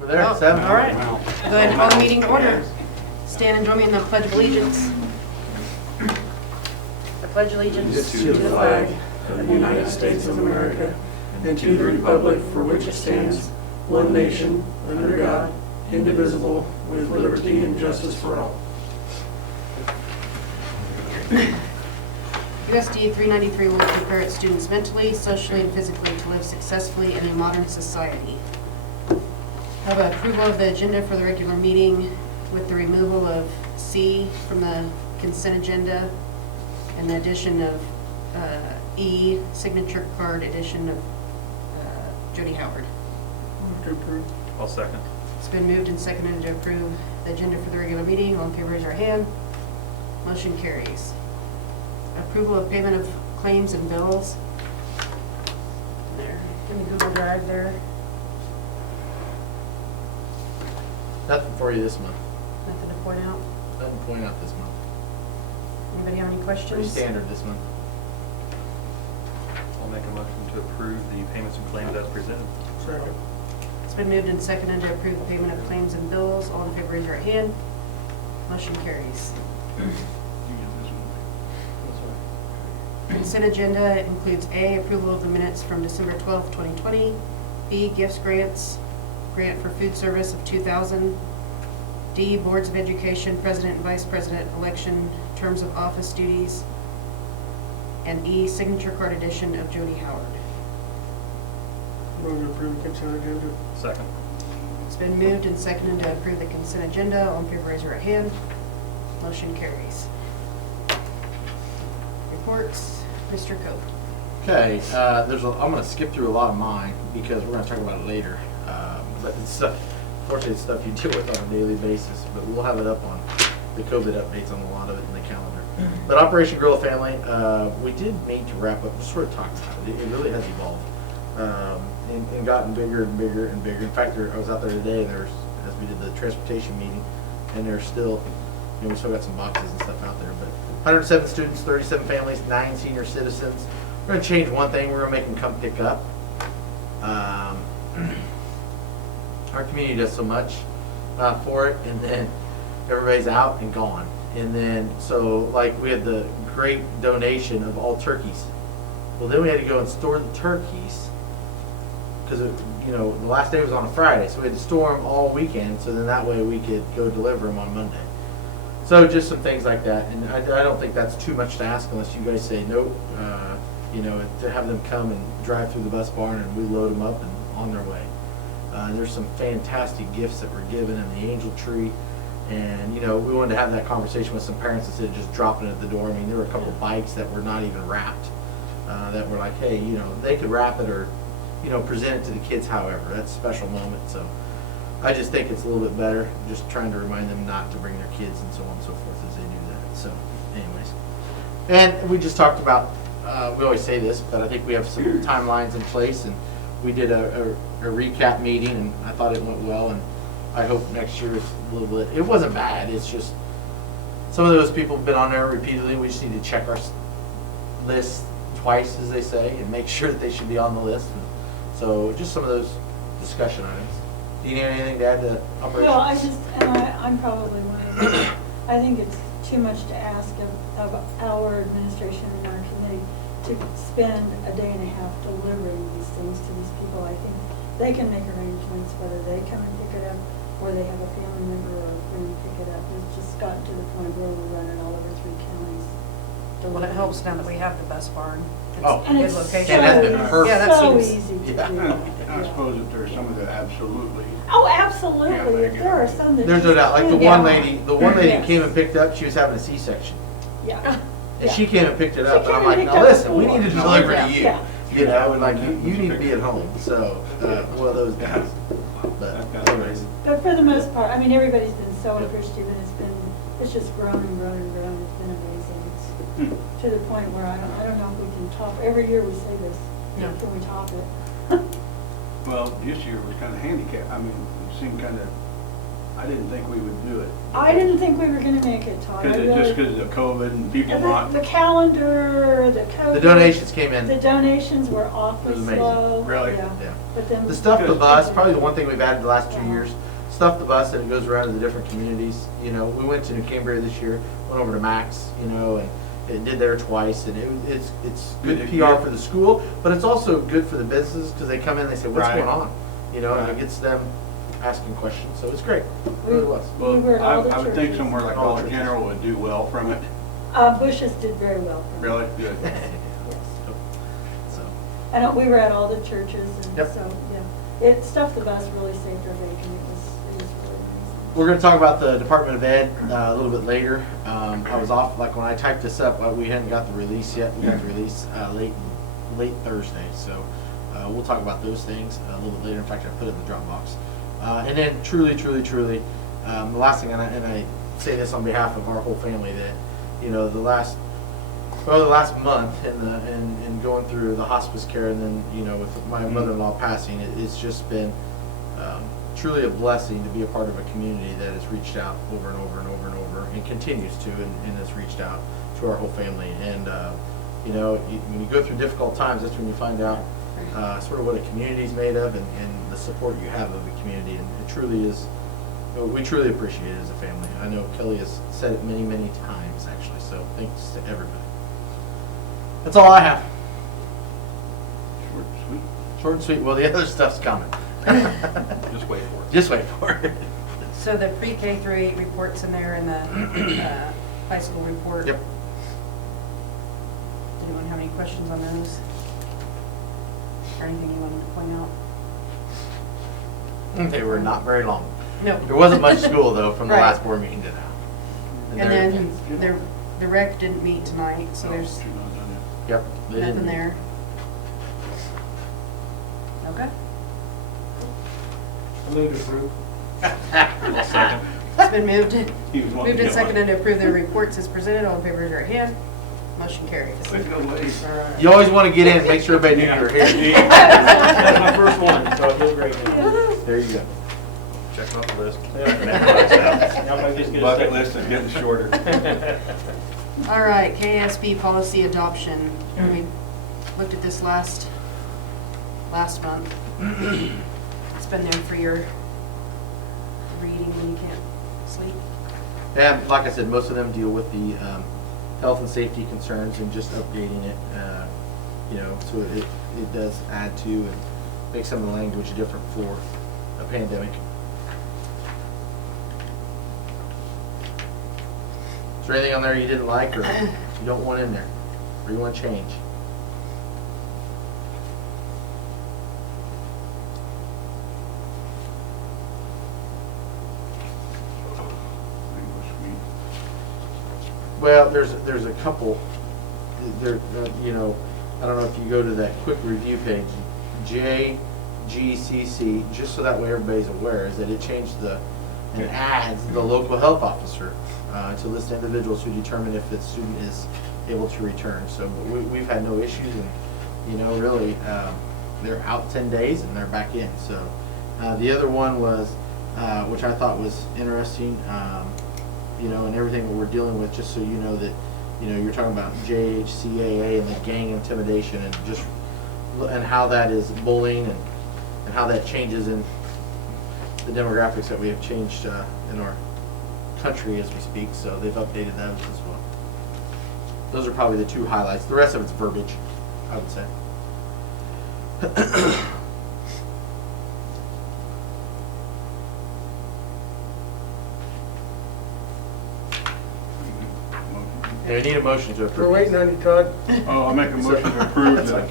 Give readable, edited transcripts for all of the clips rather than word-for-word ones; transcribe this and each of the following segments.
We're there at 7. All right. Go ahead and call the meeting to order. Stand and join me in the Pledge of Allegiance. I pledge allegiance To the flag of the United States of America and to the republic for which it stands, one nation, under God, indivisible, with liberty and justice for all. USD 393 will prepare its students mentally, socially, and physically to live successfully in a modern society. Have approval of the agenda for the regular meeting with the removal of C from the consent agenda and the addition of E, signature card edition of Jody Howard. Move to approve. I'll second. It's been moved and seconded to approve the agenda for the regular meeting. All in favor, raise your hand. Motion carries. Approval of payment of claims and bills. There, in the Google Drive there. Nothing for you this month. Nothing to point out. Nothing to point out this month. Anybody have any questions? Pretty standard this month. I'll make a motion to approve the payments and claims as presented. Second. It's been moved and seconded to approve the payment of claims and bills. All in favor, raise your hand. Motion carries. Consent agenda includes A, approval of the minutes from December 12th, 2020. B, gifts grants, grant for food service of $2,000. D, boards of education, president and vice president election, terms of office duties. And E, signature card edition of Jody Howard. Move to approve the consent agenda. Second. It's been moved and seconded to approve the consent agenda. All in favor, raise your right hand. Motion carries. Reports, Mr. Cope. Okay, I'm going to skip through a lot of mine because we're going to talk about it later. But it's stuff, fortunately, it's stuff you deal with on a daily basis. But we'll have it up on the COVID updates on a lot of it in the calendar. But Operation Grill a Family, we did need to wrap up, sort of talk about it. It really has evolved and gotten bigger and bigger and bigger. In fact, I was out there today, and as we did the transportation meeting, and there's still, we still got some boxes and stuff out there. But 107 students, 37 families, 9 senior citizens. We're going to change one thing. We're going to make them come pick up. Our community does so much for it, and then everybody's out and gone. And then, so like we had the great donation of all turkeys. Well, then we had to go and store the turkeys because, the last day was on a Friday, so we had to store them all weekend, so then that way we could go deliver them on Monday. So just some things like that, and I don't think that's too much to ask unless you guys say nope. To have them come and drive through the bus barn and we load them up and on their way. There's some fantastic gifts that were given in the angel tree, and we wanted to have that conversation with some parents instead of just dropping it at the door. I mean, there were a couple of bikes that were not even wrapped, that were like, hey, they could wrap it or present it to the kids. However, that's a special moment. So I just think it's a little bit better, just trying to remind them not to bring their kids and so on and so forth as they do that. So anyways, and we just talked about, we always say this, but I think we have some timelines in place, and we did a recap meeting, and I thought it went well, and I hope next year is a little bit, it wasn't bad, it's just some of those people have been on there repeatedly. We just need to check our list twice, as they say, and make sure that they should be on the list. And so just some of those discussion items. Do you need anything to add to operation? Well, I'm probably one of those. I think it's too much to ask of our administration and our committee to spend a day and a half delivering these things to these people. I think they can make arrangements, whether they come and pick it up or they have a family member or a friend pick it up. It's just gotten to the point where we're running all over 3 counties. Well, it helps now that we have the bus barn. It's Oh. a And good it's location. And that's been perfect. Yeah, that so seems- easy to Yeah. do. I suppose that there's some of that absolutely. Oh, absolutely. If there are some that There's no just doubt. Like the can't one get lady, the one lady who Yes. came and picked up, she was having a C-section. Yeah. And Yeah. she came and picked it up, She and I'm came like, and now picked up listen, we four. need to No, deliver yeah, to you. yeah. And like, you need to be at home. So, one of those days. But anyways, But for the most part, I mean, everybody's been so appreciative, and it's just grown and grown and grown. It's been amazing. It's to the point where I don't know if we can top, every year we say this, Yeah. can we top it? Well, this year was kind of handicapped. I mean, it seemed kind of I didn't think we would do it. I didn't think we were gonna make it, Todd. I Just really- because of COVID and people And not. the calendar, the code. The donations came The in, donations were awfully It was amazing. slow. Really? yeah. But then. The stuff the Good. bus, probably the one thing we've added the last 2 Uh-huh. years, stuff the bus and it goes around to the different communities. You know, we went to New Cambria this year, went over to Max, you know, and it did there twice, and it's good Good. PR for the school, but it's also good for the businesses because they come in and they say, what's Right. going on? You know, and it Right. gets them asking questions, so it's great. It really was. Well, We were at all the I would think churches. somewhere like All the Dollar churches. General would do well from it. Bush's did very well. for me. Really? Good. Yes. So, And we were at all the churches and Yep. so, yeah. Stuff the bus really saved our bacon. It was really amazing. we're gonna talk about the Department of Ed a little bit later. I was off, like when I typed this up, we hadn't got the release yet. We got the release late Thursday, so we'll talk about those things a little bit later. In fact, I put it in the Dropbox. And then truly, the last thing, and I say this on behalf of our whole family, that, you know, the last month and going through the hospice care, and then, you know, with my mother-in-law passing, it's just been truly a blessing to be a part of a community that has reached out over and over and over and over, and continues to, and has reached out to our whole family. And you know, when you go through difficult times, that's when you find out sort of what a community is made of, and the support you have of the community. And it truly is, we truly appreciate it as a family. I know Kelly has said it many, many times, actually, so thanks to everybody. That's all I have. Short, sweet. Short and sweet. Well, the other stuff's coming. Just wait for it. Just wait for it. So the pre-K through 8 reports in there and the high school report. Yep. Anyone have any questions on those? Or anything you wanted to point out? They were not very long. No. There wasn't much school, though, from the Right. last board meeting to now. And there- then the rec didn't meet tonight, so there's She's not done yet. Yep. they nothing didn't- there. Okay. I'll second. It's been moved He was wanting and to get one. seconded to approve the reports as presented. All in favor, raise your right hand. Motion carries. Quick, no ladies. You always want to get in, make sure everybody knew you were here. That's my first one, so I feel great. There you go. Check off the list. Bucket list is getting shorter. All right, KSB policy adoption. We looked at this last month. It's been there for your reading when you can't sleep. And like I said, most of them deal with the health and safety concerns and just updating it, you know, so it does add to and make some of the language different for a pandemic. Is there anything on there you didn't like or you don't want in there, or you want to change? Well, there's a couple, you know, I don't know if you go to that quick review page, JGCC, just so that way everybody's aware, is that it changed and adds the local health officer to list individuals who determine if the student is able to return. So we've had no issues, and, you know, really, they're out 10 days and they're back in. So the other one was, which I thought was interesting, you know, and everything that we're dealing with, just so you know that, you know, you're talking about JHCAA and the gang intimidation and how that is bullying and how that changes in the demographics that we have changed in our country as we speak. So they've updated those as well. Those are probably the two highlights. The rest of it's verbiage, I would say. Yeah, we need a motion to approve. We're waiting on you, Todd. Oh, I'll make a motion to approve the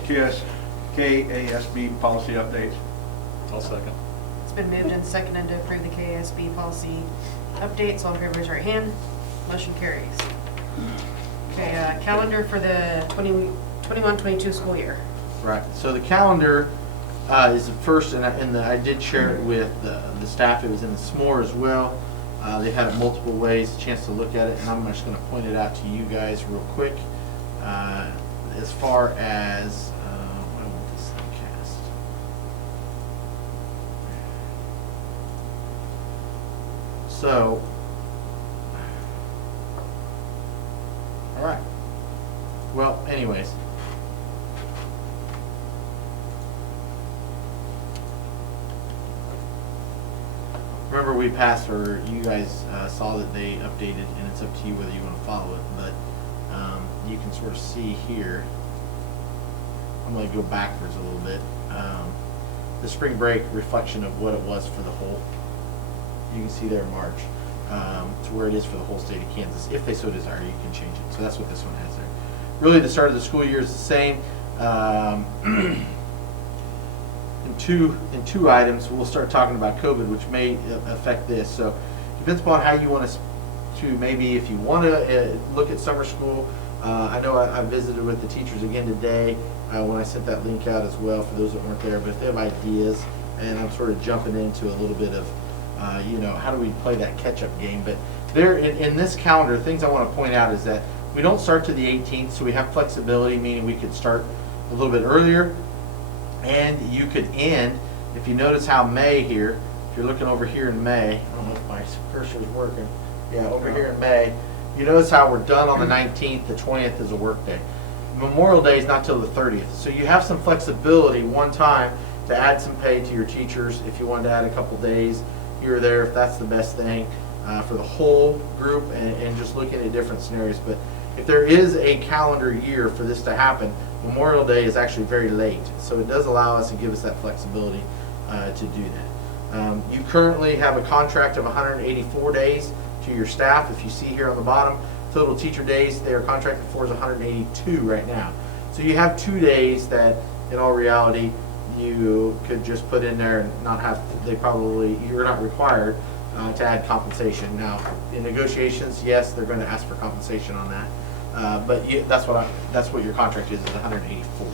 KASB policy updates. I'll second. It's been moved and seconded to approve the KSB policy updates. All in favor, raise your right hand. Motion carries. Okay, calendar for the 21-22 school year. Right, so the calendar is the first, and I did share it with the staff. It was in the SMORE as well. They've had it multiple ways, a chance to look at it, and I'm just going to point it out to you guys real quick. As far as, what do I want this thing cast? So, all right. Well, anyways. Remember we passed, or you guys saw that they updated, and it's up to you whether you want to follow it, but you can sort of see here. I'm going to go backwards a little bit. The spring break reflection of what it was for the whole. You can see there in March to where it is for the whole state of Kansas. If they so desire, you can change it. So that's what this one has there. Really, the start of the school year is the same. In two items, we'll start talking about COVID, which may affect this. So depends upon how you want us to, maybe if you want to look at summer school. I know I visited with the teachers again today when I sent that link out as well for those that weren't there. But if they have ideas, and I'm sort of jumping into a little bit of, how do we play that catch-up game? But there, in this calendar, things I want to point out is that we don't start to the 18th, so we have flexibility, meaning we could start a little bit earlier. And you could end, if you notice how May here, if you're looking over here in May, I don't know if my cursor is working. Yeah, over here in May, you notice how we're done on the 19th, the 20th is a work day. Memorial Day is not till the 30th. So you have some flexibility one time to add some pay to your teachers if you wanted to add a couple days here or there, if that's the best thing for the whole group, and just looking at different scenarios. But if there is a calendar year for this to happen, Memorial Day is actually very late, so it does allow us and give us that flexibility to do that. You currently have a contract of 184 days to your staff. If you see here on the bottom, total teacher days they are contracted for is 182 right now. So you have 2 days that, in all reality, you could just put in there and not have. You're not required to add compensation. Now, in negotiations, yes, they're going to ask for compensation on that. But that's what your contract is 184.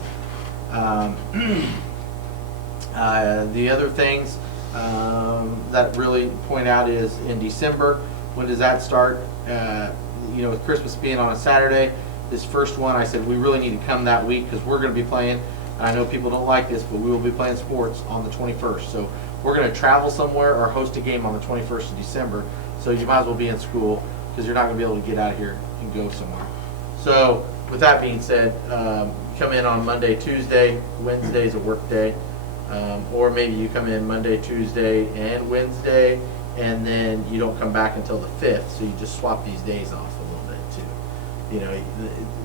The other things that really point out is in December. When does that start? With Christmas being on a Saturday, this first one I said we really need to come that week because we're going to be playing. And I know people don't like this, but we will be playing sports on the 21st. So we're going to travel somewhere or host a game on the 21st of December. So you might as well be in school because you're not going to be able to get out of here and go somewhere. So with that being said, come in on Monday, Tuesday, Wednesday is a work day, or maybe you come in Monday, Tuesday, and Wednesday, and then you don't come back until the 5th, so you just swap these days off a little bit too.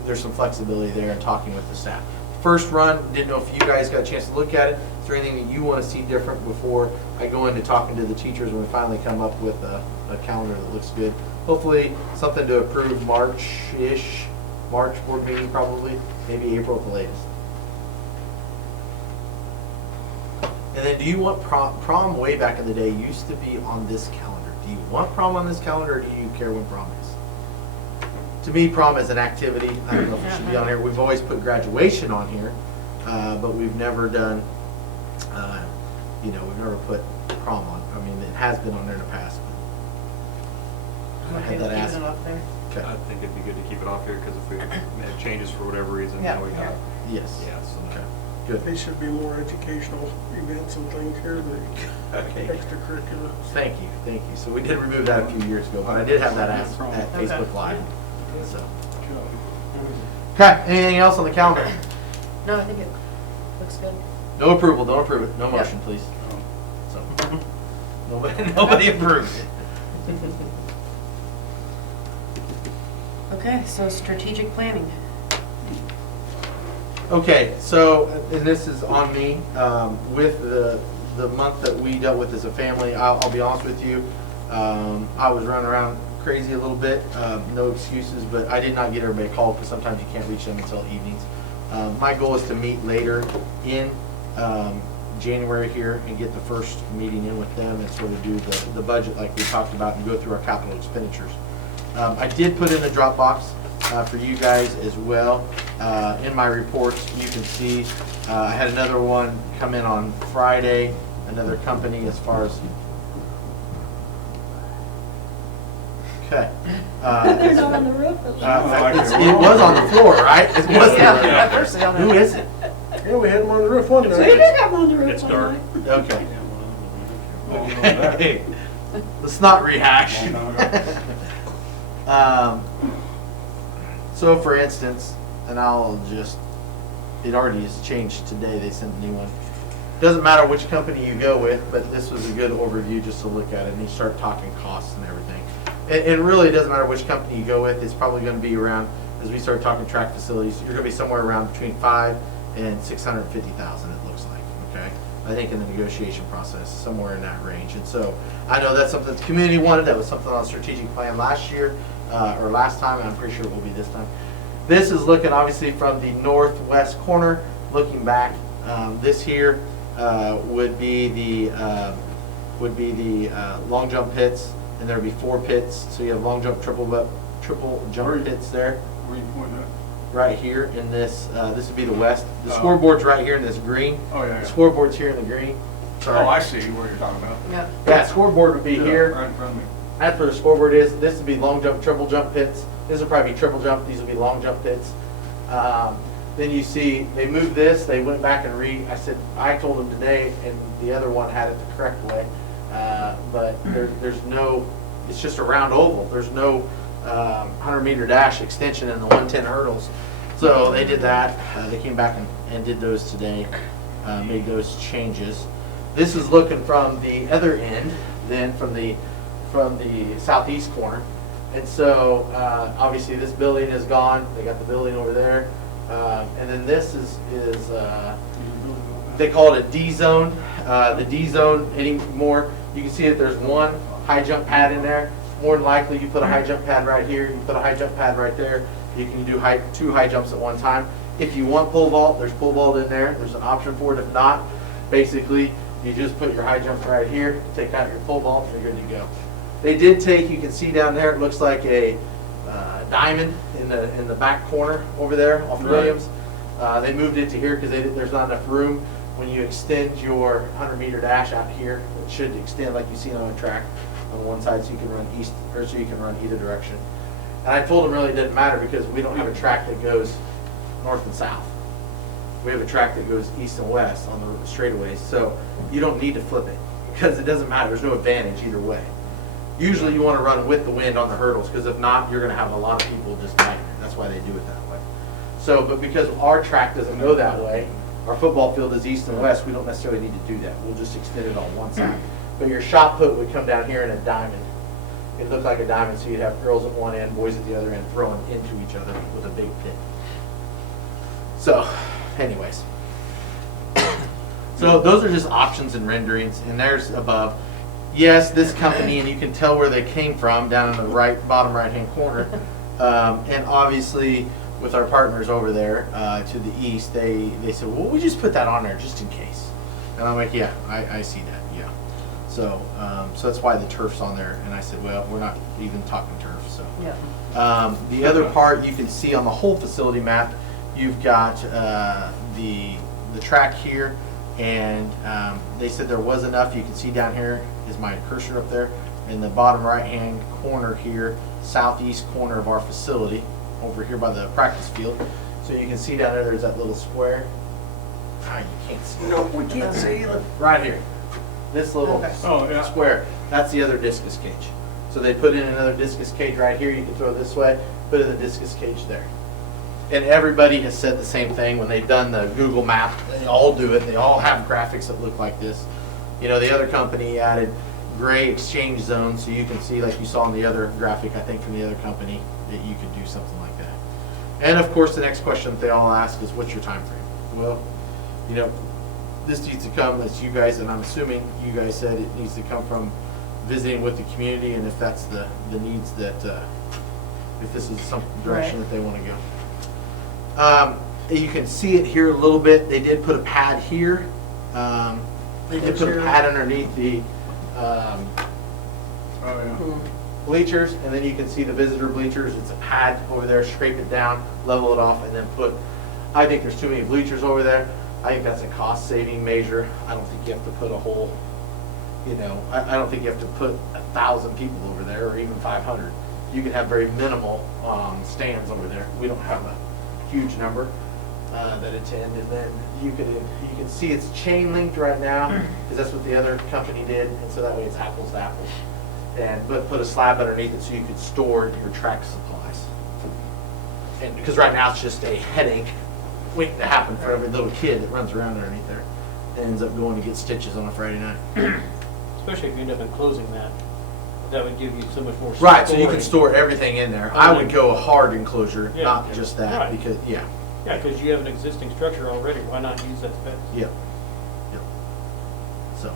There's some flexibility there in talking with the staff. First run, didn't know if you guys got a chance to look at it. Is there anything that you want to see different before I go into talking to the teachers when we finally come up with a calendar that looks good? Hopefully something to approve March-ish. March board meeting probably, maybe April at the latest. And then do you want prom way back in the day used to be on this calendar. Do you want prom on this calendar or do you care when prom is? To me, prom is an activity. I don't know if it should be on here. We've always put graduation on here, but we've never done, we've never put prom on. I mean, it has been on there in the past. But I had that asked. Okay. I think it'd be good to keep it off here because if we have changes for whatever reason, then we got. Yes. Yeah, so. Okay. Good. They should be more educational events and things here, Okay. extracurricular. Thank you. So we did remove that a few years ago, but I did have that asked at Facebook Live. So. Okay. Anything else on the calendar? No, I think it looks good. No approval. Don't approve it. No motion, please. So nobody approves it. Okay, so strategic planning. Okay, so, and this is on me, with the month that we dealt with as a family, I'll be honest with you, I was running around crazy a little bit, no excuses, but I did not get everybody called because sometimes you can't reach them until evenings. My goal is to meet later in January here and get the first meeting in with them and sort of do the budget like we talked about and go through our capital expenditures. I did put in the Dropbox for you guys as well. In my reports, you can see I had another one come in on Friday, another company as far as. Okay. They're not on the roof. It was on the floor, right? It was At first they don't Who know. is it? Yeah, we had them on the roof one We night. did have them on the roof It's one dark. night. Okay. Okay. let's not rehash. Long time ago. So for instance, and I'll just, it already has changed today, they sent a new one. Doesn't matter which company you go with, but this was a good overview just to look at it, and you start talking costs and everything. And really, it doesn't matter which company you go with, it's probably gonna be around, as we start talking track facilities, you're gonna be somewhere around between 5 and 650,000, it looks like, okay? I think in the negotiation process, somewhere in that range. And so, I know that's something the community wanted, that was something on the strategic plan last year, or last time, and I'm pretty sure it will be this time. This is looking obviously from the northwest corner, looking back. This here would be the long jump pits, and there'd be 4 pits. So you have long jump, triple jump pits there, Where you pointing at? right here in this. This would be the west. The Oh. scoreboard's right here in this green. Oh, yeah, The yeah. scoreboard's here in the green. Oh, I see where you're talking about. Yep. Yeah, scoreboard would be Yeah, here. right in front of me. That's where the scoreboard is. This would be long jump, triple jump pits. This would probably be triple jump. These would be long jump pits. Then you see, they moved this. They went back and I told them today, and the other one had it the correct way. But there's no, it's just a round oval. There's no 100-meter dash extension in the 110 hurdles. So they did that. They came back and did those today, made those changes. This is looking from the other end, then from the southeast corner. And so, obviously this building is gone. They got the building over there. And then this is they call it a D zone. The D zone anymore, you can see that there's one high jump pad in there. More than likely you put a high jump pad right here, you put a high jump pad right there. You can do 2 high jumps at one time. If you want pole vault, there's pole vault in there. There's an option for it. If not, basically you just put your high jump right here, take out your pole vault, and you're good to go. They did take, you can see down there, it looks like a diamond in the back corner over there off Right. Williams. They moved it to here because there's not enough room. When you extend your 100-meter dash out here, it should extend like you see on a track on one side, so you can run east, or so you can run either direction. And I told them really it didn't matter because we don't have a track that goes north and south. We have a track that goes east and west on the straightaways, so you don't need to flip it because it doesn't matter. There's no advantage either way. Usually you want to run with the wind on the hurdles because if not, you're going to have a lot of people just biting it. That's why they do it that way. So, but because our track doesn't go that way, our football field is east and west, we don't necessarily need to do that. We'll just extend it on one side. But your shot put would come down here in a diamond. It looked like a diamond, so you'd have girls at one end, boys at the other end, throwing into each other with a big pit. So, anyways. So those are just options and renderings, and there's above. Yes, this company, and you can tell where they came from down in the bottom right-hand corner. And obviously, with our partners over there to the east, they said, well, we just put that on there just in case. And I'm like, yeah, I see that, yeah. So that's why the turf's on there. And I said, well, we're not even talking turf, so. Yeah. The other part you can see on the whole facility map, you've got the track here, and they said there was enough. You can see down here is my cursor up there in the bottom right-hand corner here, southeast corner of our facility, over here by the practice field. So you can see down there, there's that little square. Ah, you can't see. No, we can't see it. Right here, this little Okay. Oh, yeah. square, that's the other discus cage. So they put in another discus cage right here, you can throw it this way, put in the discus cage there. And everybody has said the same thing when they've done the Google map, they all do it, they all have graphics that look like this. You know, the other company added gray exchange zones, so you can see, like you saw in the other graphic, I think from the other company, that you could do something like that. And of course, the next question that they all ask is, what's your time frame? Well, you know, this needs to come, as you guys, and I'm assuming you guys said it needs to come from visiting with the community, and if that's the needs that, if this is some direction that they want to go. You can see it here a little bit. They did put a pad here. They did put a pad underneath the Oh, yeah. bleachers, and then you can see the visitor bleachers. It's a pad over there. Scrape it down, level it off, and then put. I think there's too many bleachers over there. I think that's a cost-saving measure. I don't think you have to put a whole. You know, I don't think you have to put 1,000 people over there, or even 500. You can have very minimal stands over there. We don't have a huge number. that attend, and then you can see it's chain linked right now, because that's what the other company did, and so that way it's apples to apples. But put a slab underneath it so you could store your track supplies. And because right now it's just a headache waiting to happen for every little kid that runs around underneath there, and ends up going to get stitches on a Friday night. Especially if you end up enclosing that. That would give you so much more. Right, so you storing. can store everything in there. I would go a hard enclosure, Yeah. not just that, Right. because, yeah, Yeah, because you have an existing structure already. Why not use that space? yep, yep. So.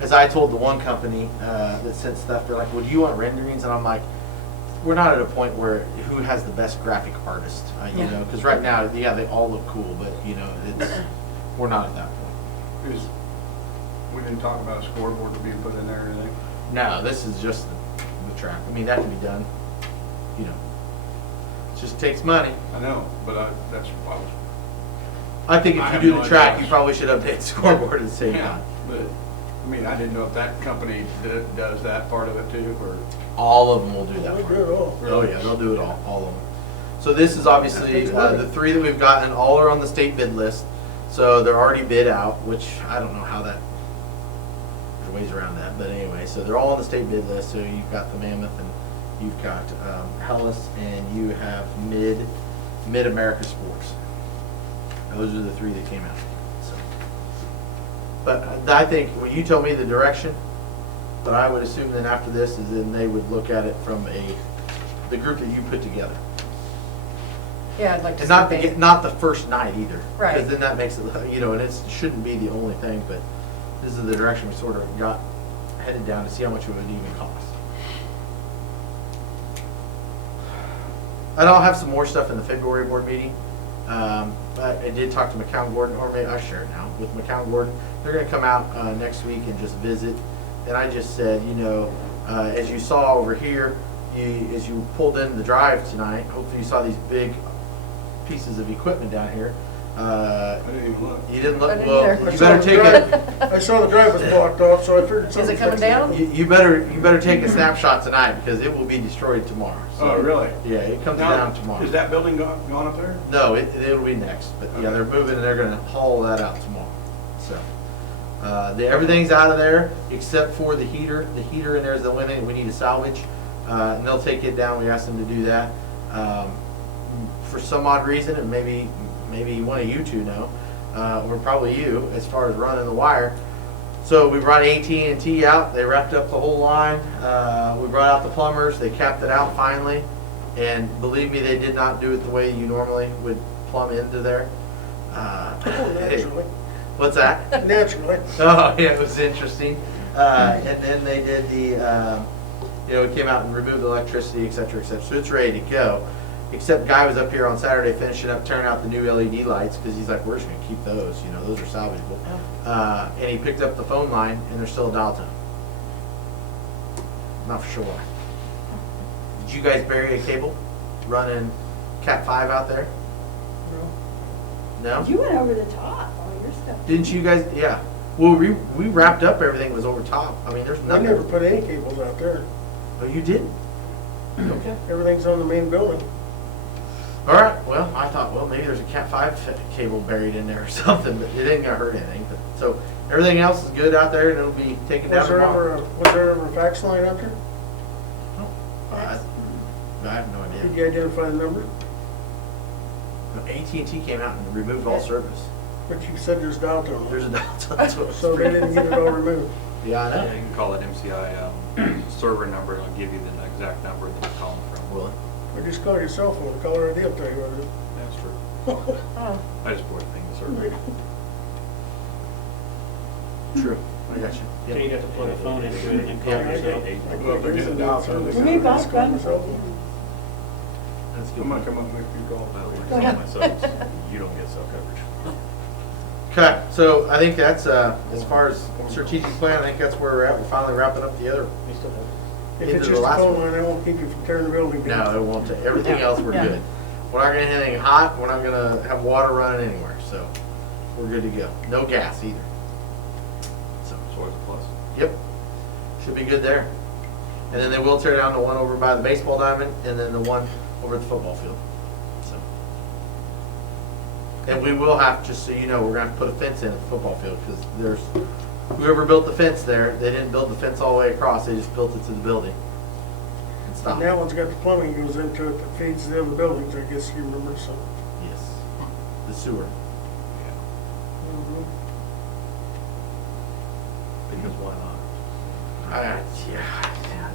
As I told the one company that sent stuff, they're like, well, do you want renderings? And I'm like, we're not at a point where who has the best graphic artist, you know, because right now, yeah, they all look cool, but, you know, we're not at that point. We didn't talk about a scoreboard to be put in there or anything. No, this is just the track. I mean, that can be done, you know. It just takes money. I know, but that's what I was. I think I if have you do no the track, idea. you probably should update the scoreboard at the same Yeah, time. but, I mean, I didn't know if that company does that part of it too, or. All of them will do that. They for do it you. all. Oh yeah, they'll do it all of them. So this is obviously the 3 that we've gotten. All are on the state bid list, so they're already bid out. Which I don't know how that. There's ways around that, but anyway, so they're all on the state bid list. So you've got the Mammoth, and you've got Hellas, and you have Mid America Sports. Those are the 3 that came out. So, but I think when you tell me the direction. But I would assume then after this is then they would look at it from the group that you put together. Yeah, I'd like to And see. not the first night either. Right. Because then that makes it, you know, and it shouldn't be the only thing, but this is the direction we sort of got headed down to see how much it would even cost. And I'll have some more stuff in the February board meeting. I did talk to McCown Gordon, or maybe I share it now with McCown Gordon. They're gonna come out next week and just visit. And I just said, you know, as you saw over here, as you pulled in the drive tonight, hopefully you saw these big pieces of equipment down here. I didn't even look. You didn't I look, didn't well, either. you better take it, I saw the drive was blocked off, so I figured Is something. it coming down? you better take a snapshot tonight because it will be destroyed tomorrow. So, Oh, really? Yeah, it comes Now, down tomorrow. Is that building gone up there? No, it'll be next, but yeah, they're moving and they're gonna haul that out tomorrow, so. Everything's out of there except for the heater. The heater in there is the only thing we need to salvage, and they'll take it down. We asked them to do that. For some odd reason, and maybe one of you two know, or probably you, as far as running the wire. So we brought AT&T out. They wrapped up the whole line. We brought out the plumbers. They capped it out finally, and believe me, they did not do it the way you normally would plumb into there. Naturally. What's that? Naturally. Oh, yeah, it was interesting. And then they did it came out and removed the electricity, et cetera, et cetera. So it's ready to go. Except Guy was up here on Saturday finishing up, tearing out the new LED lights, because he's like, we're just going to keep those, you know, those are salvageable. And he picked up the phone line, and there's still a dial tone. Not for sure why. Did you guys bury a cable running Cat 5 out there? No? You went over the top, all your stuff. Didn't you guys? Yeah. Well, we wrapped up everything that was over top. I mean, there's I nothing. never put any cables out there. Oh, you didn't? Okay. Everything's on the main building. All right. Well, I thought, well, maybe there's a Cat 5 cable buried in there or something, but it ain't gonna hurt anything. But, so everything else is good out there, and it'll be taken down tomorrow. Was there ever a fax line out there? I have no Did idea. you identify the number? AT&T came out and removed all service. But you said there's dial tone. There's a dial tone. So they didn't get it all removed. Yeah, I Yeah, know. you can call it MCI server number, and it'll give you the exact number that you're calling from. Will it? Or just call your cell phone, caller ID will tell you what it is. That's true. Oh, I just brought the thing to server. True. I got you. So you Yep. have to plug a phone into it and then call Yeah. yourself. Well, they said dial tone. When we bought Just call my guns, cell phone. That's good. I'm gonna come up and make you call. Go ahead. You don't get cell coverage. Okay, so I think that's, as far as strategic plan, I think that's where we're at. We're finally wrapping up the other. We still have If Into it's the just a last phone one. line, I won't keep you from tearing the building down. No, it won't. Everything else, we're Yeah. good. We're not gonna have anything hot. We're not gonna have water running anywhere, so we're good to go. No gas either. So, It's always a plus. yep, should be good there. And then they will tear down the one over by the baseball diamond, and then the one over at the football field. So, and we will have, just so you know, we're gonna have to put a fence in at the football field, because there's, whoever built the fence there, they didn't build the fence all the way across, they just built it to the building. And And stopped. that one's got the plumbing goes into it that feeds the other buildings, I guess you remember, so. Yes, the sewer. Mhm. Because why not? Yeah.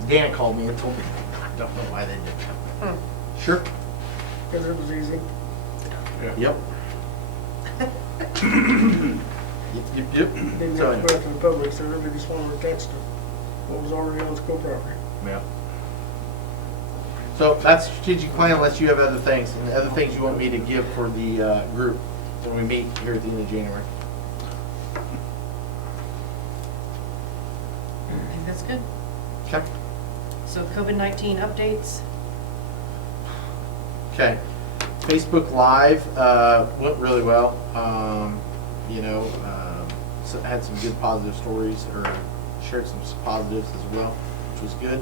Dan called me and told me, I don't know why they did that. Sure. Because it was easy. Yep. Yep. Didn't So, have to go out to the public, so they just wanted to attach to what was already on school property. yeah. So that's strategic plan, unless you have other things, and other things you want me to give for the group when we meet here at the end of January. I think that's good. Okay. So COVID-19 updates. Okay. Facebook Live went really well. So had some good positive stories, or shared some positives as well, which was good.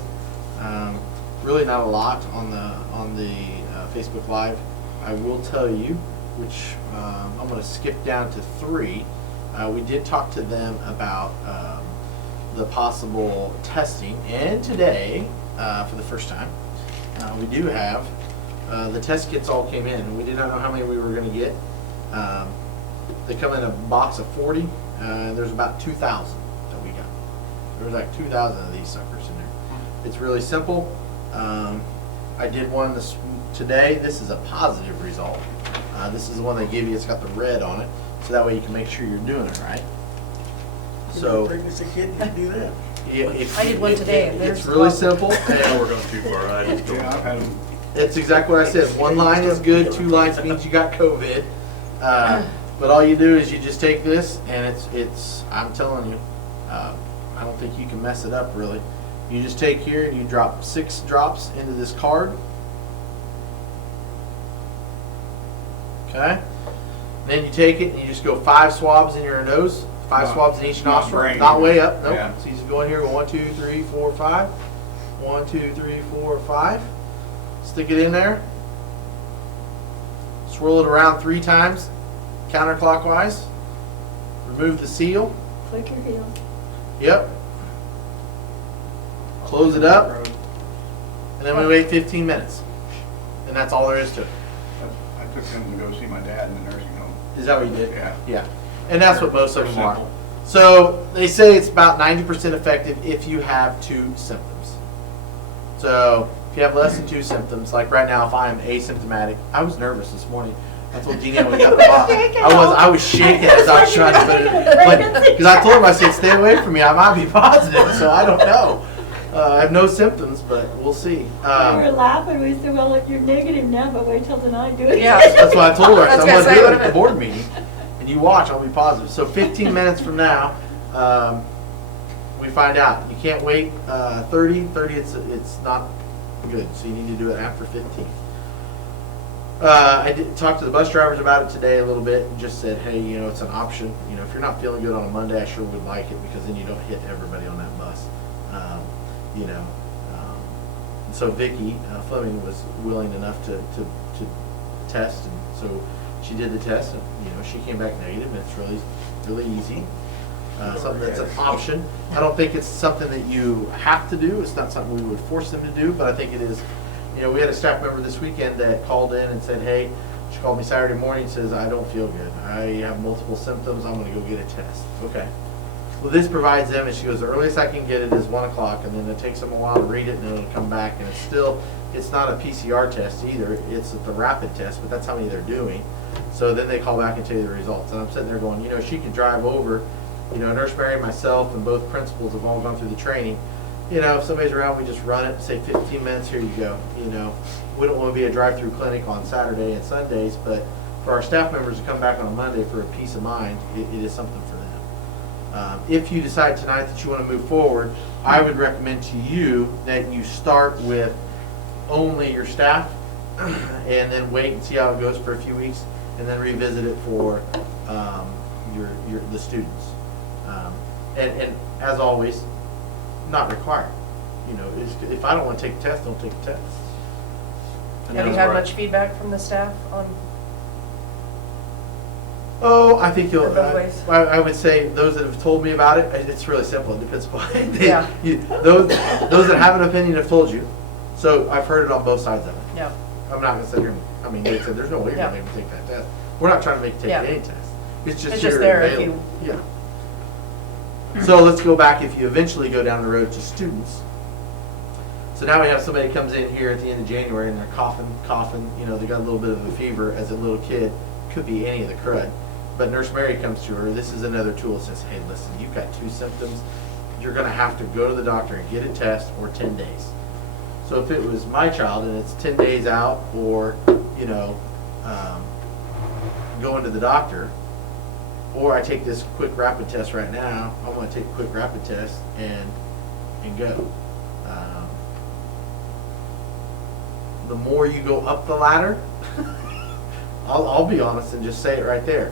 Really not a lot on the Facebook Live. I will tell you, which I'm going to skip down to 3. We did talk to them about the possible testing, and today, for the first time, we do have the test kits all came in. We did not know how many we were going to get. They come in a box of 40. There's about 2,000 that we got. There's like 2,000 of these suckers in there. It's really simple. I did one today. This is a positive result. This is the one they give you. It's got the red on it, so that way you can make sure you're doing it right. So Previous kid didn't do that. I did one today. It's There's really one. simple. We're going too far. I just don't. Yeah, I've had them. It's exactly what I said. 1 line is good, 2 lines means you got COVID. But all you do is you just take this, and it's I'm telling you, I don't think you can mess it up really. You just take here and you drop 6 drops into this card. Okay? Then you take it and you just go 5 swabs in your nose, 5 Not- swabs in each not nostril, brain. not way up. Nope. Yeah. So you just go in here, go 1, 2, 3, 4, 5. 1, 2, 3, 4, 5. Stick it in there. Swirl it around 3 times, counterclockwise. Remove the seal. Click your heels. Yep. Close it up, and then we wait 15 minutes. And that's all there is to it. I took them to go see my dad in the nursing home. Is that what you did? Yeah. Yeah. And that's what most of them are. Simple. So they say it's about 90% effective if you have 2 symptoms. So if you have less than 2 symptoms, like right now, if I'm asymptomatic, I was nervous this morning. I told Jeannie when we got the box, I was shaking as I was trying to put it, because I told him, I said, stay away from me, I might be positive, so I don't know. I have no symptoms, but we'll see. We were laughing, we said, well, look, you're negative now, but wait till tonight, do it. Yeah. That's what I told her. I said, That's I'm what I going to do it said, at the board meeting, and you watch, I'll be positive. So 15 minutes from now, we find out. You can't wait 30, it's not good, so you need to do it after 15. I did talk to the bus drivers about it today a little bit, and just said, hey, it's an option. If you're not feeling good on a Monday, I sure would like it, because then you don't hit everybody on that bus. So Vicki Fleming was willing enough to test, and so she did the test, and she came back negative, and it's really easy. Something that's an option. I don't think it's something that you have to do. It's not something we would force them to do, but I think it is. We had a staff member this weekend that called in and said, hey, she called me Saturday morning and says, I don't feel good. I have multiple symptoms. I'm going to go get a test. Okay. Well, this provides them, and she goes, the earliest I can get it is 1 o'clock, and then it takes them a while to read it, and then it'll come back, and it's not a PCR test either. It's the rapid test, but that's how many they're doing. So then they call back and tell you the results. And I'm sitting there going, she can drive over. Nurse Mary, myself, and both principals have all gone through the training. If somebody's around, we just run it, say 15 minutes, here you go. We don't want to be a drive-through clinic on Saturday and Sundays, but for our staff members to come back on a Monday for a peace of mind, it is something for them. If you decide tonight that you want to move forward, I would recommend to you that you start with only your staff, and then wait and see how it goes for a few weeks, and then revisit it for the students. And as always, not required. If I don't want to take the test, don't take the test. Have you had much feedback from the staff on? Oh, I think you'll, For both ways? I would say those that have told me about it, it's really simple. It depends upon, Yeah. those that have an opinion have told you. So I've heard it on both sides of it. Yeah. I'm not gonna sit here, I mean, they said, there's no way you're gonna make me take that test. We're not trying to make you take Yeah. any test. It's just It's here just there if available. Yeah. So let's go back, if you eventually go down the road to students. So now we have somebody comes in here at the end of January and they're coughing, you know, they got a little bit of a fever as a little kid, could be any of the crud. But Nurse Mary comes to her, this is another tool that says, hey, listen, you've got 2 symptoms, you're gonna have to go to the doctor and get a test or 10 days. So if it was my child and it's 10 days out or, you know, going to the doctor, or I take this quick rapid test right now, I wanna take a quick rapid test and go. The more you go up the ladder, I'll be honest and just say it right there.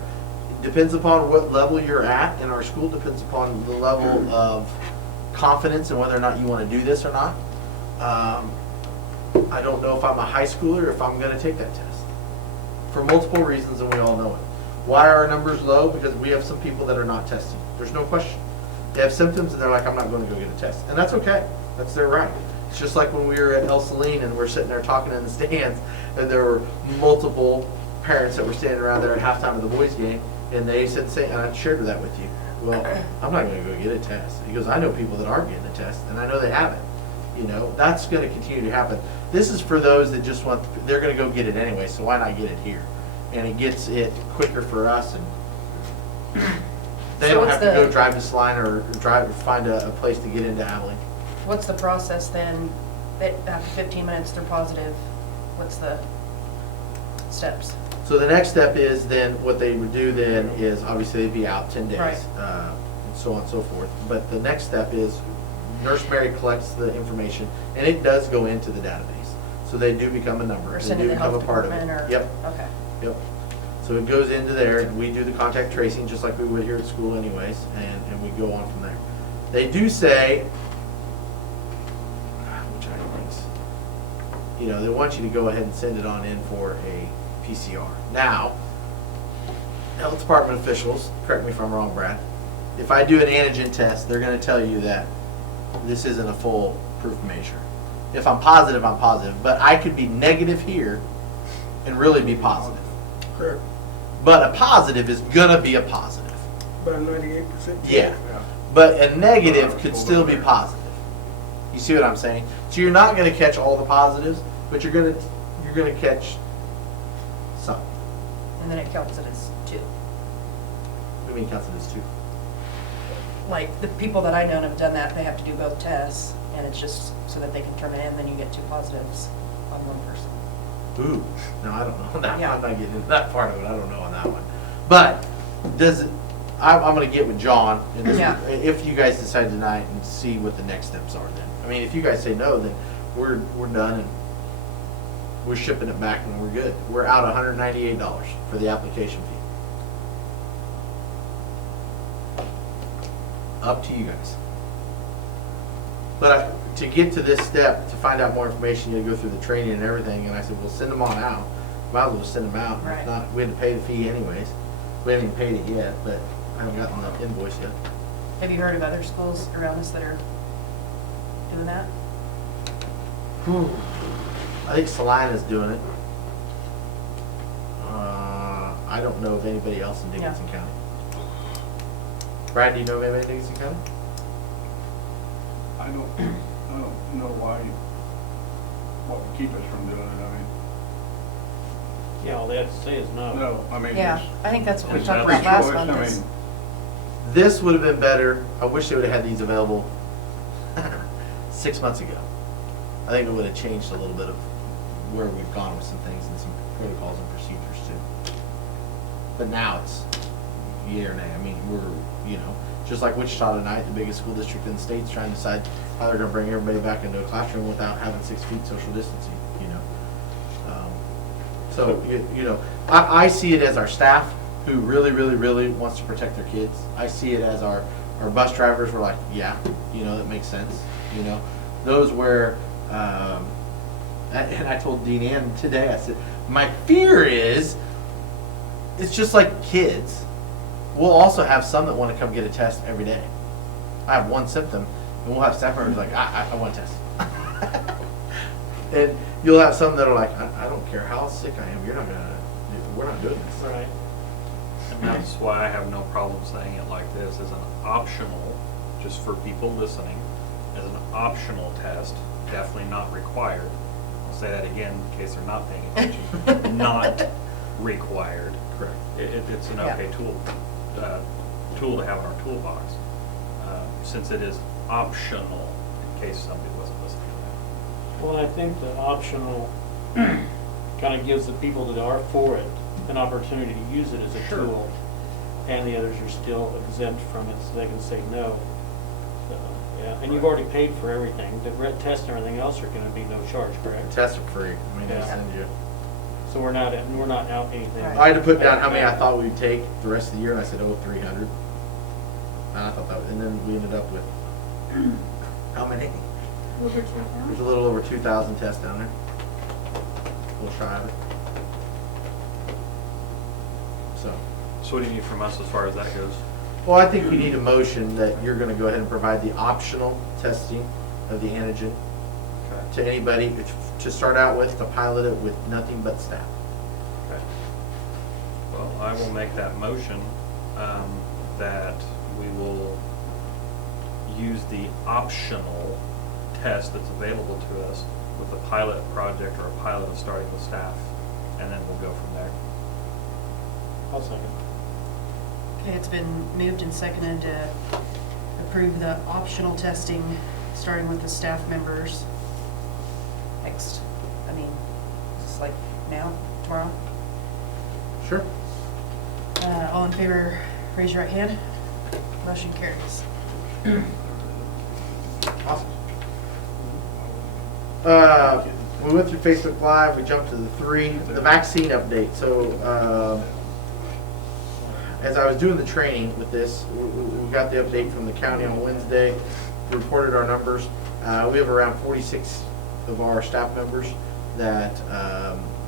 It depends upon what level you're at in our school, depends upon the level of confidence and whether or not you want to do this or not. I don't know if I'm a high schooler or if I'm going to take that test. For multiple reasons, and we all know it. Why are our numbers low? Because we have some people that are not testing. There's no question. They have symptoms and they're like, I'm not going to go get a test. And that's okay. That's their right. It's just like when we were at El Saline and we're sitting there talking in the stands and there were multiple parents that were standing around there at halftime of the boys game and they said, and I shared that with you. Well, I'm not going to go get a test. He goes, I know people that are getting a test and I know they haven't. You know, that's going to continue to happen. This is for those that just want, they're going to go get it anyway, so why not get it here? And it gets it quicker for us and they So don't what's have to the- go drive to Saline or find a place to get into Abilene. What's the process then? That after 15 minutes they're positive. What's the steps? So the next step is then, what they would do then is, obviously they'd be out 10 days, Right. and so on and so forth. But the next step is, Nurse Mary collects the information, and it does go into the database. So they do become a number. Or They send it do to the become health a part of it. department or? Yep, Okay. yep. So it goes into there, and we do the contact tracing, just like we would here at school anyways, and we go on from there. They do say, which I think is, you know, they want you to go ahead and send it on in for a PCR. Now, health department officials, correct me if I'm wrong, Brad, if I do an antigen test, they're gonna tell you that this isn't a full proof measure. If I'm positive, I'm positive, but I could be negative here and really be positive. Correct. But a positive is gonna be a positive. About 98%. Yeah. But a negative could still be positive. You see what I'm saying? So you're not gonna catch all the positives, but you're gonna catch some. And then it counts it as 2. I mean, counts it as 2. Like the people that I know have done that, they have to do both tests and it's just so that they can turn it in, then you get 2 positives on one person. Ooh, no, I don't know on that. Yeah. I'm not getting into that part of it. I don't know on that one. But does it? I'm going to get with John and this, Yeah. if you guys decide tonight and see what the next steps are. Then I mean, if you guys say no, then we're done and we're shipping it back and we're good. We're out $198 for the application fee. Up to you guys. But to get to this step, to find out more information, you gotta go through the training and everything, and I said, well, send them on out. Might as well just send them out. Right. If not, we had to pay the fee anyways. We haven't even paid it yet, but I haven't gotten the invoice yet. Have you heard of other schools around us that are doing that? I think Salina's doing it. I don't know of anybody else in Dickinson County. Brad, do you know of anybody in Dickinson County? I don't know what would keep us from doing it, I mean, Yeah, all they have to say is no. no, I mean. Yeah, it's- I think that's what we it's talked not about a last choice, month. I is- mean, This would have been better. I wish they would have had these available 6 months ago. I think it would have changed a little bit of where we've gone with some things and some protocols and procedures too. But now it's yea or nay. I mean, we're, you know, just like Wichita tonight, the biggest school district in the state's trying to decide how they're going to bring everybody back into a classroom without having 6 feet social distancing, you know. So, you know, I see it as our staff who really, really, really wants to protect their kids. I see it as our bus drivers were like, yeah, you know, that makes sense, you know. Those where And I told Dean Ann today, I said, my fear is, it's just like kids. We'll also have some that want to come get a test every day. I have one symptom, and we'll have staff members like, I want a test. And you'll have some that are like, I don't care how sick I am, we're not doing this. Right. And that's why I have no problem saying it like this, as an optional, just for people listening, as an optional test, definitely not required. I'll say that again in case they're not paying attention. Not required. Correct. It's an Yeah. okay tool to have in our toolbox, since it is optional, in case somebody wasn't listening to Well, I think the optional kind of gives the people that are for it an opportunity to use it as a Sure. tool, and the others are still exempt from it, so they can say no. So, yeah, and you've Right. already paid for everything. The red test and everything else are gonna be no charge, The correct? tests are free. I mean, they Yeah. send you. So we're not out anything. Right. I had to put down how many I thought we'd take the rest of the year, and I said, 300. And I thought that, and then we ended up with, how many? Over There's 2,000? a little over 2,000 tests down there. A little shy of it. So, that. So what do you need from us as far as that goes? well, I think we need a motion that you're gonna go ahead and provide the optional testing of the antigen Okay. to anybody, to start out with, to pilot it with nothing but staff. Okay. Well, I will make that motion, that we will use the optional test that's available to us with a pilot project or a pilot of starting with staff, and then we'll go from there. I'll second. Okay, it's been moved and seconded to approve the optional testing, starting with the staff members. Next, just like now, tomorrow? Sure. All in favor, raise your right hand. Motion carries. Awesome. We went through Facebook Live, we jumped to the vaccine update. So, as I was doing the training with this, we got the update from the county on Wednesday, reported our numbers. We have around 46 of our staff members that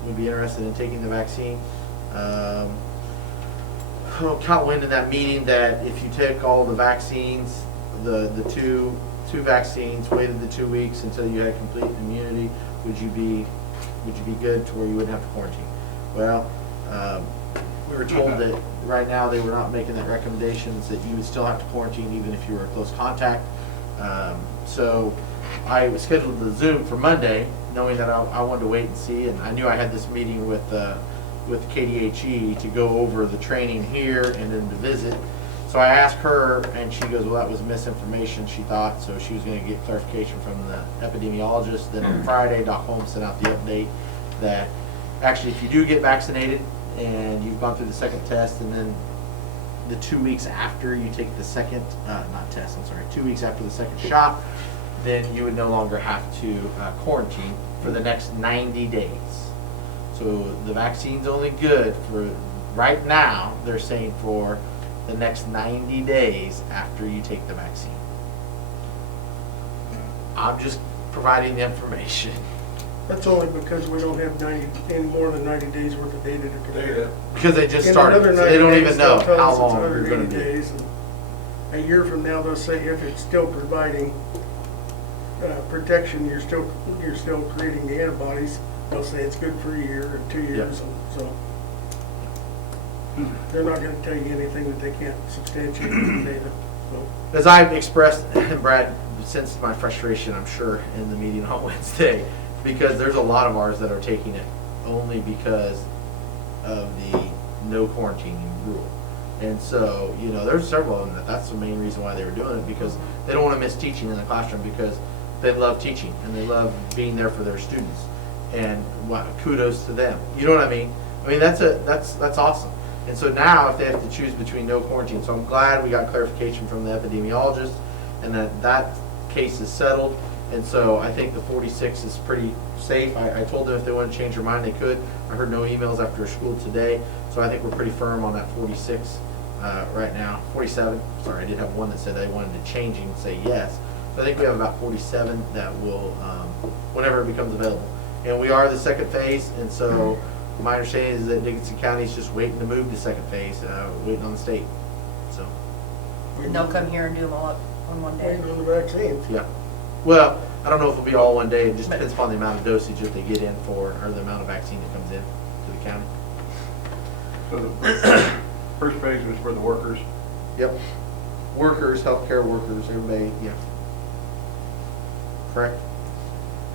would be interested in taking the vaccine. Count went in that meeting that if you take all the vaccines, the two vaccines, waited the 2 weeks until you had complete immunity, would you be good to where you wouldn't have to quarantine? Well, we were told that right now they were not making that recommendations, that you would still have to quarantine even if you were a close contact. So I was scheduled the Zoom for Monday, knowing that I wanted to wait and see, and I knew I had this meeting with KDHE to go over the training here and then to visit. So I asked her, and she goes, well, that was misinformation, she thought, so she was gonna get clarification from the epidemiologist. Then on Friday, Doc Holmes sent out the update that actually if you do get vaccinated and you've gone through the second test, and then the 2 weeks after you take the second, 2 weeks after the second shot, then you would no longer have to quarantine for the next 90 days. So the vaccine's only good for, right now, they're saying for the next 90 days after you take the vaccine. I'm just providing the information. That's only because we don't have any more than 90 days worth of data to compare. Because they just In started, another so they 90 don't days, even know they'll tell how us it's long we're 180 gonna be. days, and a year from now, they'll say if it's still providing protection, you're still creating the antibodies. They'll say it's good for a year or 2 years, and so they're not going to tell you anything that they can't substantiate with the data. So As I've expressed, and Brad sensed my frustration, I'm sure, in the meeting on Wednesday, because there's a lot of ours that are taking it only because of the no quarantining rule. And so, there's several of them that's the main reason why they were doing it, because they don't want to miss teaching in the classroom, because they love teaching and they love being there for their students. And kudos to them. You know what I mean? That's awesome. And so now if they have to choose between no quarantine, so I'm glad we got clarification from the epidemiologist and that case is settled. And so I think the 46 is pretty safe. I told them if they want to change their mind, they could. I heard no emails after school today. So I think we're pretty firm on that 46 right now. 47, sorry, I did have one that said they wanted to change and say yes. So I think we have about 47 that will, whenever it becomes available. And we are the second phase, and so my understanding is that Dickinson County is just waiting to move to second phase, waiting on the state, so, And they'll come here and do them all up on one day. Waiting on the vaccines. yeah. Well, I don't know if it'll be all one day, it just depends upon the amount of dosage that they get in for, or the amount of vaccine that comes in to the county. So the first phase was for the workers. Yep. Workers, healthcare workers, everybody, yeah. Correct?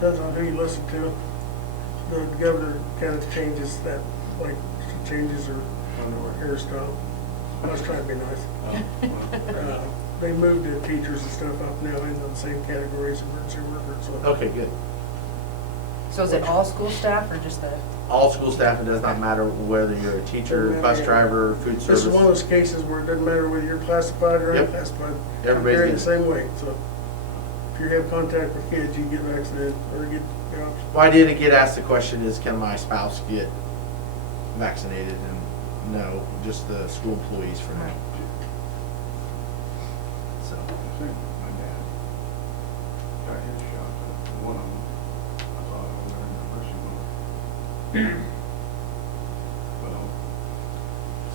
Depends on who you listen to. The governor kind of changes that, like, she changes her hairstyle. I was trying to be nice. They moved the teachers and stuff up now into the same categories of emergency workers, so. Okay, good. So is it all school staff or just the? All school staff, it does not matter whether you're a teacher, bus driver, food This service. is one of those cases where it doesn't matter whether you're classified or Yep. unclassified. Everybody's Carry the getting- same way, so if you have contact with kids, you get vaccinated or get jobs. Well, I did get asked the question is, can my spouse get vaccinated? And no, just the school employees for now. So, I think my dad got his shot, one of them. I thought it was their anniversary one. Well,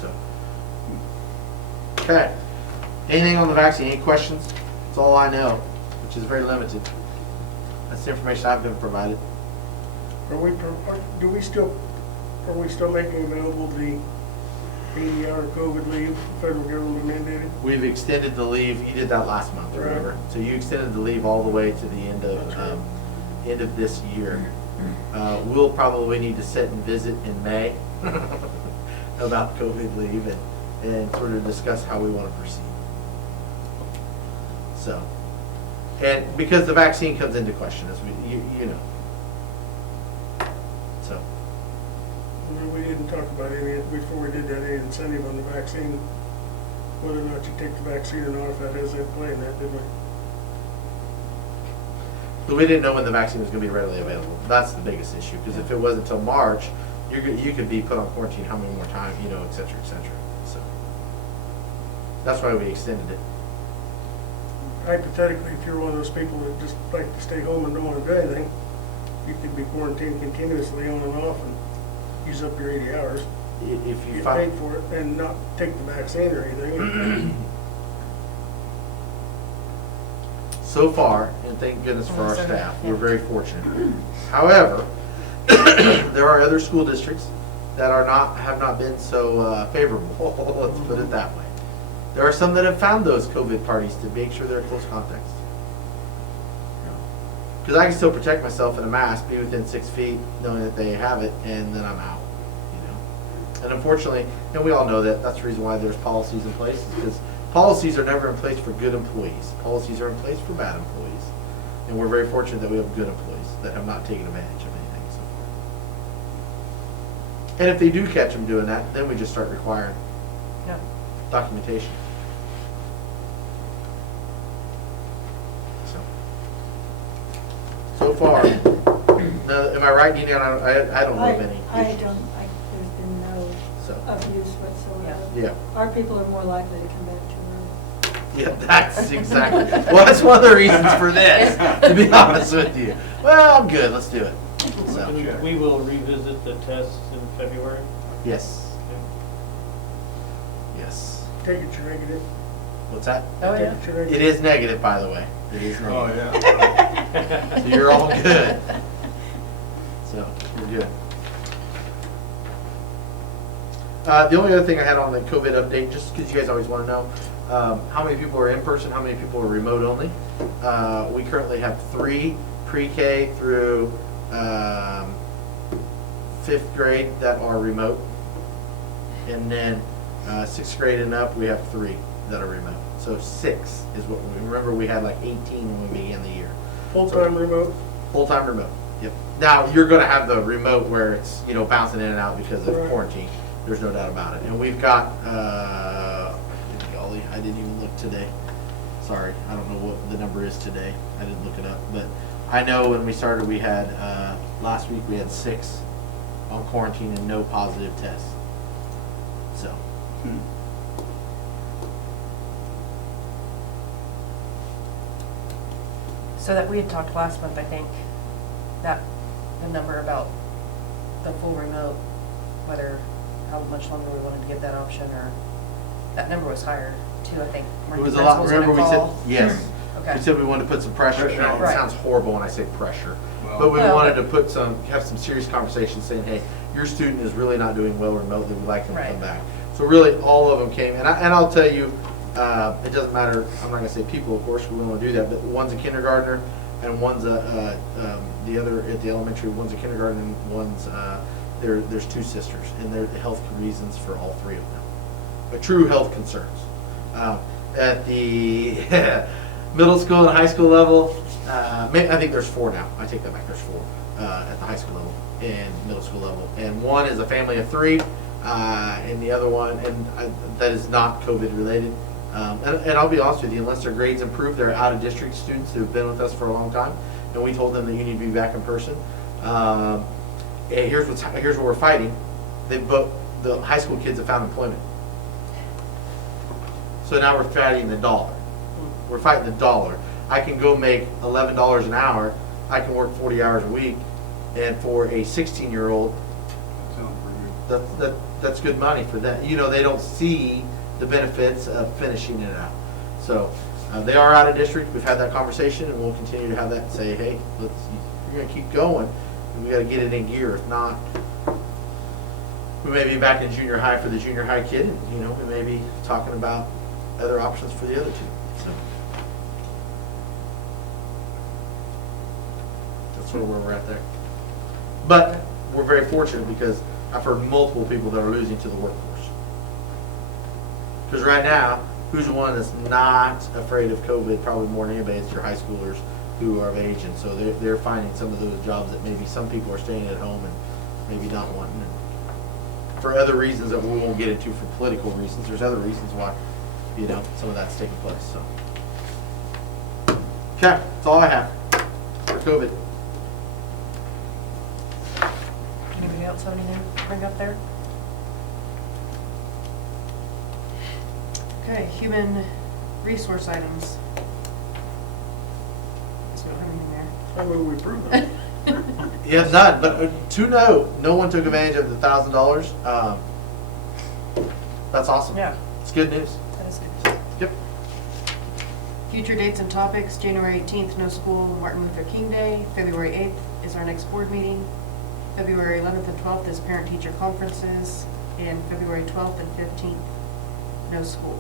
so. Okay. Anything on the vaccine? Any questions? That's all I know, which is very limited. That's the information I've been provided. Are we still making available the 80-hour COVID leave, federal government mandated? We've extended the leave. You did that last month, Right. remember? So you extended the leave all the way to the end That's right. of end of this year. We'll probably need to sit and visit in May about COVID leave and sort of discuss how we want to proceed. So, and because the vaccine comes into question, as you know. So, We didn't talk about any, before we did that, any incentive on the vaccine, whether or not you take the vaccine or not, if that has any play in that, did we? but we didn't know when the vaccine was going to be readily available. That's the biggest issue, because if it wasn't until March, you could be put on quarantine how many more times, et cetera, et cetera. So, that's why we extended it. Hypothetically, if you're one of those people that just like to stay home and don't want to do anything, you could be quarantined continuously on and off and use up your 80 hours, If you get paid find, for it, and not take the vaccine or anything. so far, and thank goodness for our So, staff, yeah. we're very fortunate. However, there are other school districts that have not been so favorable, let's put it that way. There are some that have found those COVID parties to make sure they're close contacts. Because I can still protect myself in a mask, be within 6 feet, knowing that they have it, and then I'm out. And unfortunately, and we all know that, that's the reason why there's policies in place, because policies are never in place for good employees. Policies are in place for bad employees. And we're very fortunate that we have good employees that have not taken advantage of anything so far. And if they do catch them doing that, then we just start requiring Yeah. documentation. So far, now, am I right, Nina? I don't know of any issues. There's been no So, abuse whatsoever. yeah. Our people are more likely to come back too early. Yeah, that's exactly. Well, that's one of the reasons for this, to be honest with you. Well, I'm good. Let's do it. So, And we will revisit the tests in February. yes. Yes. Take it, you're negative. What's that? Oh, Take yeah. it, you're negative. It is negative, by the way. It is oh, negative. yeah. So you're all good. So, you're good. The only other thing I had on the COVID update, just because you guys always want to know, how many people are in person, how many people are remote only. We currently have 3 pre-K through 5th grade that are remote. And then 6th grade and up, we have 3 that are remote. So 6 is what we, remember we had like 18 when we began the year. Full-time remote. Full-time remote, yep. Now, you're gonna have the remote where it's, bouncing in and out because of Right. quarantine. There's no doubt about it. And we've got, golly, I didn't even look today. Sorry, I don't know what the number is today. I didn't look it up. But I know when we started, we had, last week we had 6 on quarantine and no positive tests. So, So that we had talked last month, I think, that the number about the full remote, whether, how much longer we wanted to give that option, or, that number was higher too, I think. It was a lot, remember we said, yes. Okay. We said we wanted to put some pressure, Pressure and on. it Right. sounds horrible when I say pressure. Well- But we Well, wanted to but- put have some serious conversations saying, hey, your student is really not doing well remotely, we'd like them to come Right. back. So really, all of them came, and I'll tell you, it doesn't matter, I'm not gonna say people, of course, we don't wanna do that, but one's a kindergartner, and one's the other at the elementary, one's a kindergarten, and one's, there's two sisters, and they're the health reasons for all three of them. But true health concerns. At the middle school and high school level, I think there's 4 now. I take that back. There's 4 at the high school level and middle school level, and one is a family of 3, and the other one, that is not COVID related. And I'll be honest with you, unless their grades improve, they're out of district students who've been with us for a long time, and we told them that you need to be back in person. And here's what we're fighting. The high school kids have found employment. So now we're fighting the dollar. We're fighting the dollar. I can go make $11 an hour. I can work 40 hours a week, and for a 16-year-old, That sounds pretty good. that's good money for them. You know, they don't see the benefits of finishing it out. So they are out of district. We've had that conversation, and we'll continue to have that and say, hey, you're going to keep going, and we got to get it in gear. If not, we may be back in junior high for the junior high kid, and you know, we may be talking about other options for the other 2. So that's sort of where we're at there. But we're very fortunate because I've heard multiple people that are losing to the workforce. Because right now, who's the one that's not afraid of COVID probably more than anybody? It's your high schoolers who are of age, and so they're finding some of those jobs that maybe some people are staying at home and maybe not wanting it. For other reasons that we won't get into, for political reasons, there's other reasons why, you know, some of that's taking place, so. Okay, that's all I have for COVID. Anybody else have anything to bring up there? Okay, human resource items. Guess we don't have anything there. I move we approve it. Yeah, none, but to know, no one took advantage of the $1,000. That's awesome. Yeah, It's good news. that is good. Yep. Future dates and topics, January 18th, no school, Martin Luther King Day. February 8th is our next board meeting. February 11th and 12th is parent-teacher conferences. And February 12th and 15th, no school.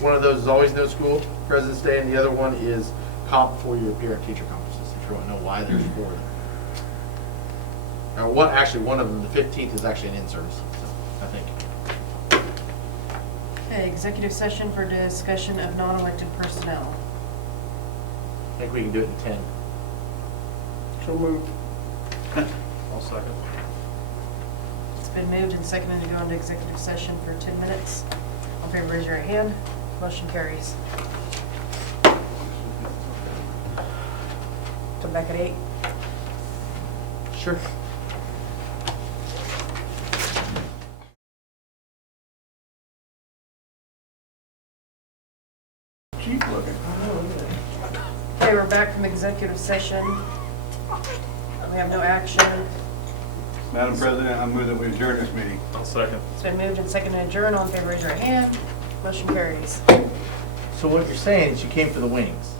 One of those is always no school, President's Day, and the other one is comp for your parent-teacher conferences, if you want to know why there's 4 of them. Now, one of them, the 15th, is actually an in-service, so I think. Okay, executive session for discussion of non-elected personnel. I think we can do it in 10. So moved. I'll second. It's been moved and seconded to go into executive session for 10 minutes. All in favor, raise your right hand. Motion carries. Come back at 8. Sure. Cheap looking. Okay, we're back from executive session. We have no action. Madam President, I move that we adjourn this meeting. I'll second. It's been moved and seconded to adjourn. All in favor, raise your right hand. Motion carries. So what you're saying is you came for the wings.